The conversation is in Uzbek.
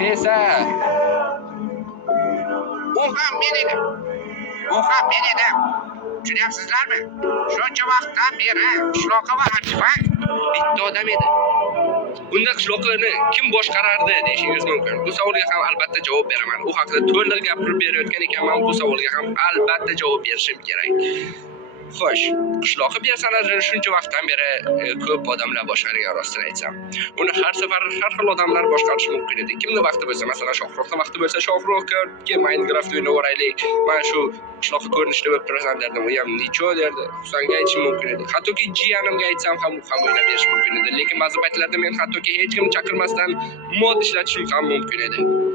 esa u ham men edim. U ham men edim. Tushunyapsizlarmi? Shuncha vaqtdan beri qishloqqa va artifakt bitta odam edi. Bunda qishloqni kim boshqarardi deyishingiz mumkin. Bu savolga ham albatta javob beraman. U haqida to'liq gapirib berayotgan ekanman. Bu savolga ham albatta javob berishim kerak. Xo'sh, qishloqi personajini shuncha vaqtdan beri ko'p odamlar boshqargan rostini aytsam. Uni har safar har xil odamlar boshqarishi mumkin edi. Kimning vaqti bo'lsa, masalan, Shohruxning vaqti bo'lsa, Shohruxga Minecraft o'ynab o'raylik. Mana shu qishloqqa ko'rinishda bo'lib turasan derdim. U ham nicho derdi. Husanga aytishim mumkin edi. Hattoki jiyanimga aytsam ham u ham o'ynab berish mumkin edi. Lekin ba'zi paytlarda men hattoki hech kimni chaqirmasdan mod ishlatishim ham mumkin edi.